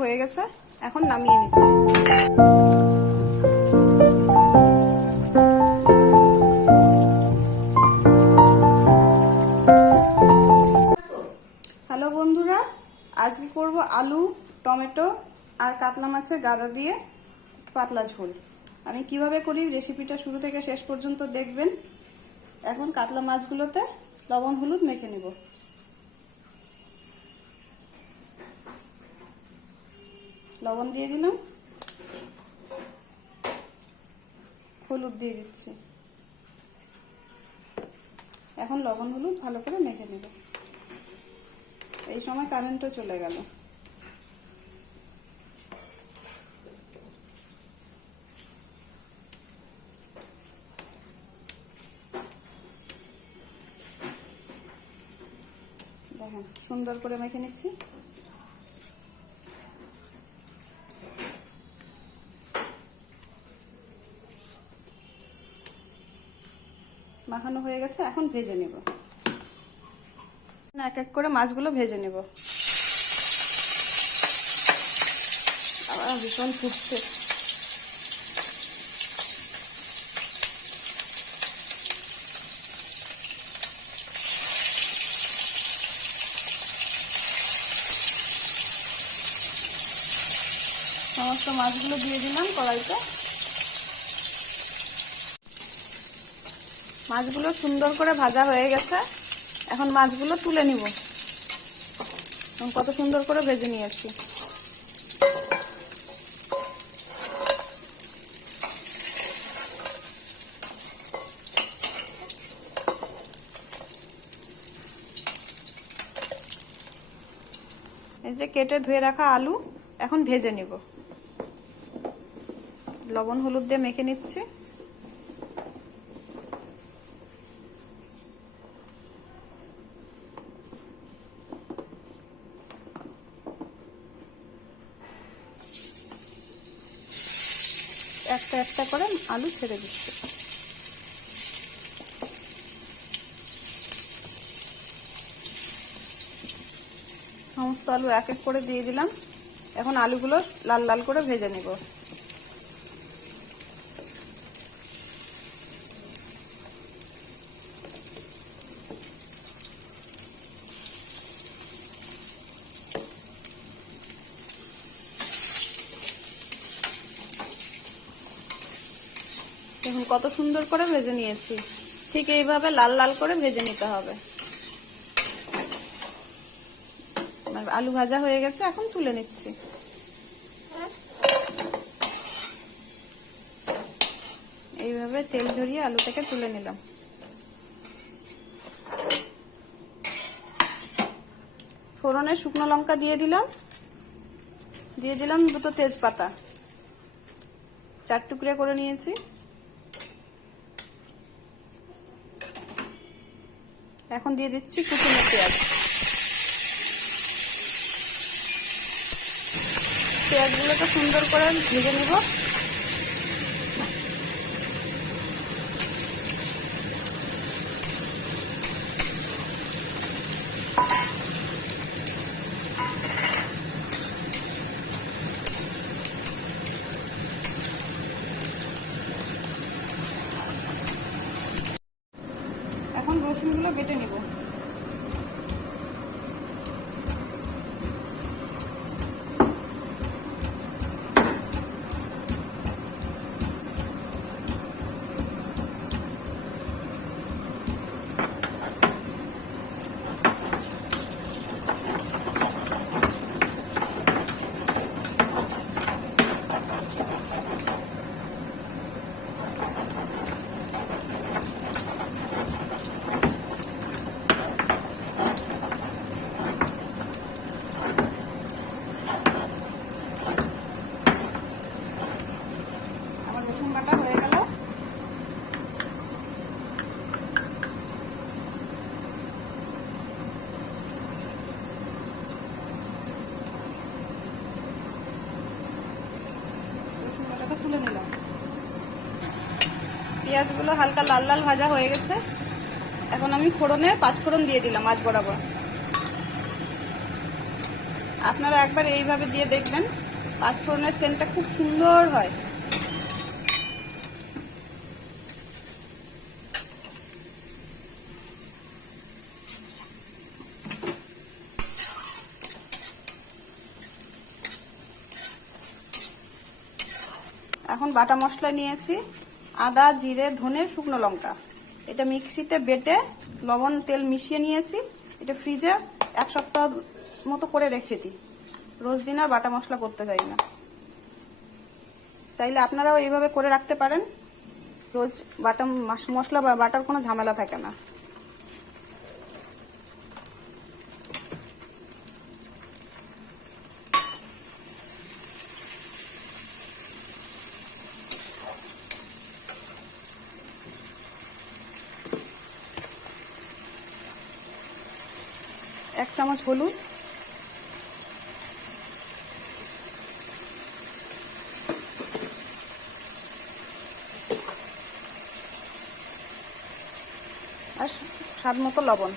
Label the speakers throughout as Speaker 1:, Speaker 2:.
Speaker 1: হয়ে গেছে। এখন নামিয়ে নিচ্ছি। হ্যালো বন্ধুরা, আজকে করব আলু, টমেটো আর কাতলা মাছের গাদা দিয়ে পাতলা ঝোল। আমি কীভাবে করি রেসিপিটা শুরু থেকে শেষ পর্যন্ত দেখবেন। এখন কাতলা মাছগুলোতে লবণ হলুদ মেখে নেব। লবণ দিয়ে দিলাম। হলুদ দিয়ে দিচ্ছি। এখন লবণ, হলুদ ভালো করে মেখে নেব। এই সময় কারেন্টও চলে গেল। দেখেন, সুন্দর করে মেখে নিচ্ছি। মাখানো হয়ে গেছে, এখন ভেজে নেব। এক এক করে মাছগুলো ভেজে নেব। আবার ভীষণ ফুটছে। সমস্ত মাছগুলো দিয়ে দিলাম কড়াইতে। মাছগুলো সুন্দর করে ভাজা হয়ে গেছে। এখন মাছগুলো তুলে নিব। কত সুন্দর করে ভেজে নিয়েছি। এই যে কেটে ধুয়ে রাখা আলু, এখন ভেজে নিব। লবণ হলুদ দিয়ে মেখে নিচ্ছি। একটা করে আলু ছেড়ে দিচ্ছি। সমস্ত আলু এক এক করে দিয়ে দিলাম। এখন আলুগুলো লাল লাল করে ভেজে নেব দেখুন কত সুন্দর করে ভেজে নিয়েছি। ঠিক এইভাবে লাল লাল করে ভেজে নিতে হবে। আলু ভাজা হয়ে গেছে, এখন তুলে নিচ্ছি। এইভাবে তেল ঝরিয়ে আলুটাকে তুলে নিলাম। ফোড়নে শুকনো লঙ্কা দিয়ে দিলাম। দিয়ে দিলাম দুটো তেজপাতা। চার টুকরে করে নিয়েছি। এখন দিয়ে দিচ্ছি কুচুনো পেঁয়াজ। পেঁয়াজগুলোকে সুন্দর করে ভেজে নেব এখন রসুনগুলো কেটে নেব আমার রসুন বাটা হয়ে গেল রসুন বাটাটা তুলে নিলাম পেঁয়াজগুলো হালকা লাল লাল ভাজা হয়ে গেছে। এখন আমি ফোড়নে পাঁচ ফোড়ন দিয়ে দিলাম আজ বরাবর। আপনারা একবার এইভাবে দিয়ে দেখবেন পাঁচফোড়নের সেন্টটা খুব সুন্দর হয়। এখন বাটা মশলা নিয়েছি। আদা, জিরে, ধনে, শুকনো লঙ্কা। এটা মিক্সিতে বেটে লবণ, তেল মিশিয়ে নিয়েছি। এটা ফ্রিজে এক সপ্তাহ মতো করে রেখে দিই। রোজ দিন আর বাটা মশলা করতে চাই না। চাইলে আপনারাও এইভাবে করে রাখতে পারেন। রোজ বাটা মশলা বা বাটার কোনো ঝামেলা থাকে না। চামচ হলুদ। আর স্বাদ মতো লবণ।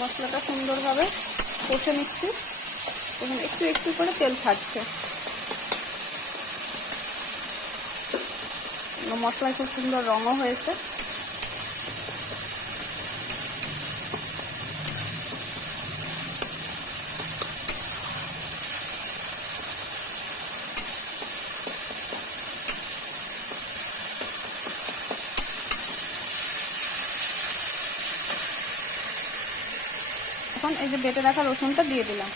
Speaker 1: মশলাটা সুন্দরভাবে কষে নিচ্ছি। এবং একটু একটু করে তেল ছাড়ছে। মশলায় খুব সুন্দর রঙও হয়েছে। এখন এই যে বেটে রাখা রসুনটা দিয়ে দিলাম।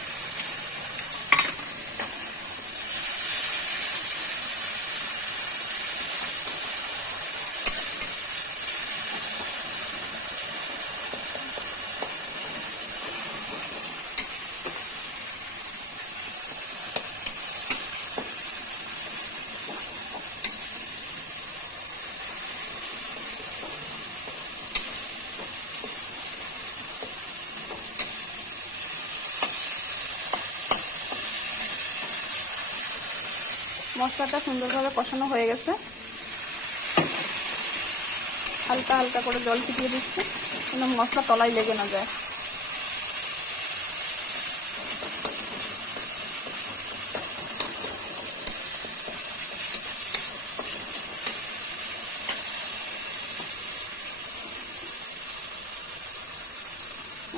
Speaker 1: মশলাটা সুন্দরভাবে কষানো হয়ে গেছে। হালকা হালকা করে জল ছিটিয়ে দিচ্ছি যেন মশলা তলায় লেগে না যায়।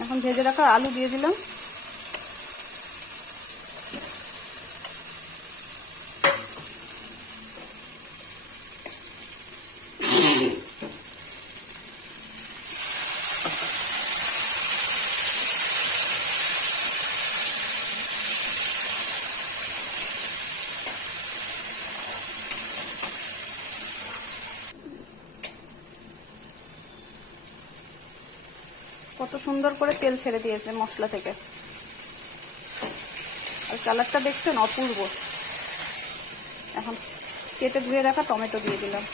Speaker 1: এখন ভেজে রাখা আলু দিয়ে দিলাম। কত সুন্দর করে তেল ছেড়ে দিয়েছে মশলা থেকে। আর কালারটা দেখছেন অপূর্ব। এখন কেটে ধুয়ে রাখা টমেটো দিয়ে দিলাম।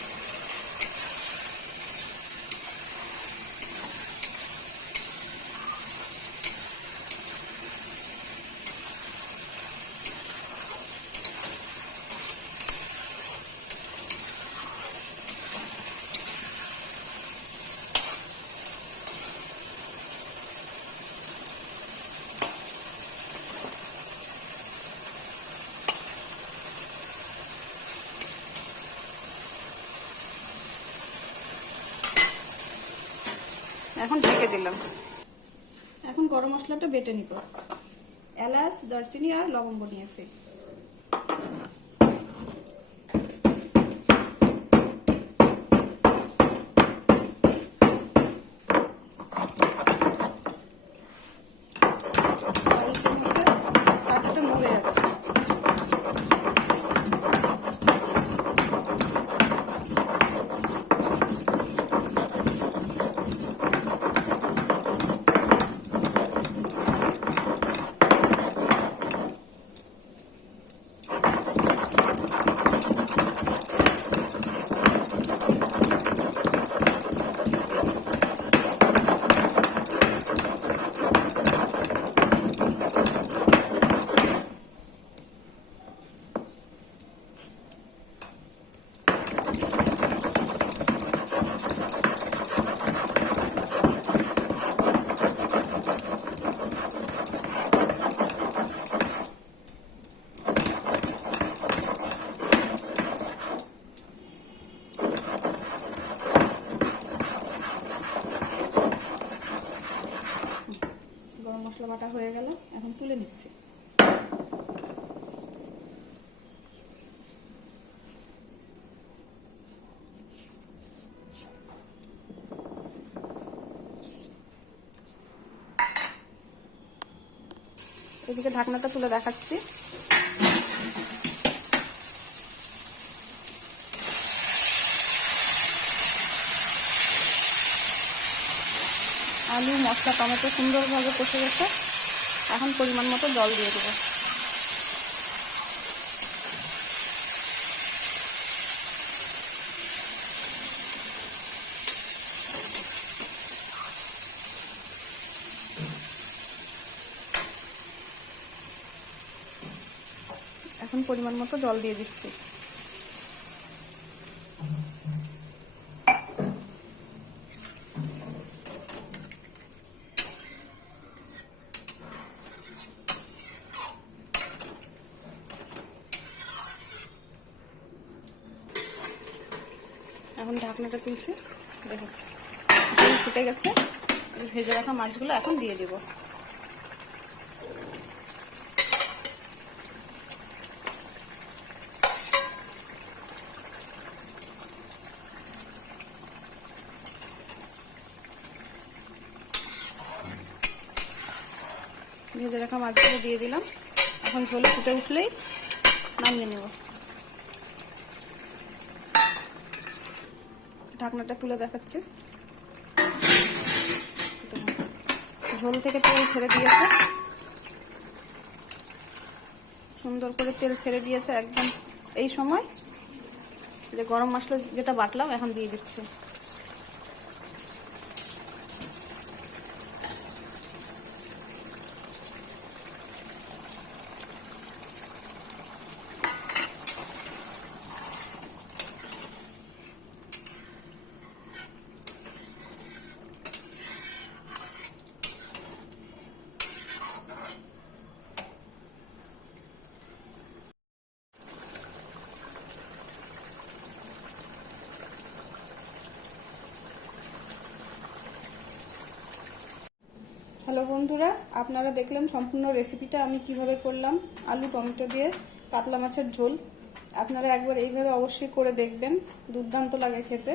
Speaker 1: এখন ঢেকে দিলাম। এখন গরম মশলাটা বেটে নিব। এলাচ দারচিনি আর লবঙ্গ নিয়েছি। নিচ্ছি। এদিকে ঢাকনাটা তুলে দেখাচ্ছি। আলু মশলা টমেটো সুন্দরভাবে কষে গেছে। এখন পরিমাণ মতো জল দিয়ে দেবো। এখন পরিমাণ মতো জল দিয়ে দিচ্ছি এখন ঢাকনাটা তুলছি। দেখুন জল ফুটে গেছে। ভেজে রাখা মাছগুলো এখন দিয়ে দিব। ভেজে রাখা মাছগুলো দিয়ে দিলাম। এখন ঝোল ফুটে উঠলেই নামিয়ে নেব। ঢাকনাটা তুলে দেখাচ্ছি। ঝোল থেকে তেল ছেড়ে দিয়েছে। সুন্দর করে তেল ছেড়ে দিয়েছে একদম এই সময়। যে গরম মশলা যেটা বাটলাম, এখন দিয়ে দিচ্ছি হ্যালো বন্ধুরা, আপনারা দেখলেন সম্পূর্ণ রেসিপিটা আমি কীভাবে করলাম। আলু, টমেটো দিয়ে কাতলা মাছের ঝোল। আপনারা একবার এইভাবে অবশ্যই করে দেখবেন, দুর্দান্ত লাগে খেতে।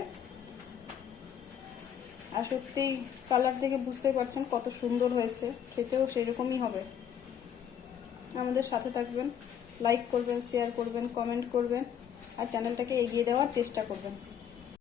Speaker 1: আর সত্যিই কালার দেখে বুঝতেই পারছেন কত সুন্দর হয়েছে। খেতেও সেরকমই হবে। আমাদের সাথে থাকবেন লাইক করবেন শেয়ার করবেন কমেন্ট করবেন, আর চ্যানেলটাকে এগিয়ে দেওয়ার চেষ্টা করবেন।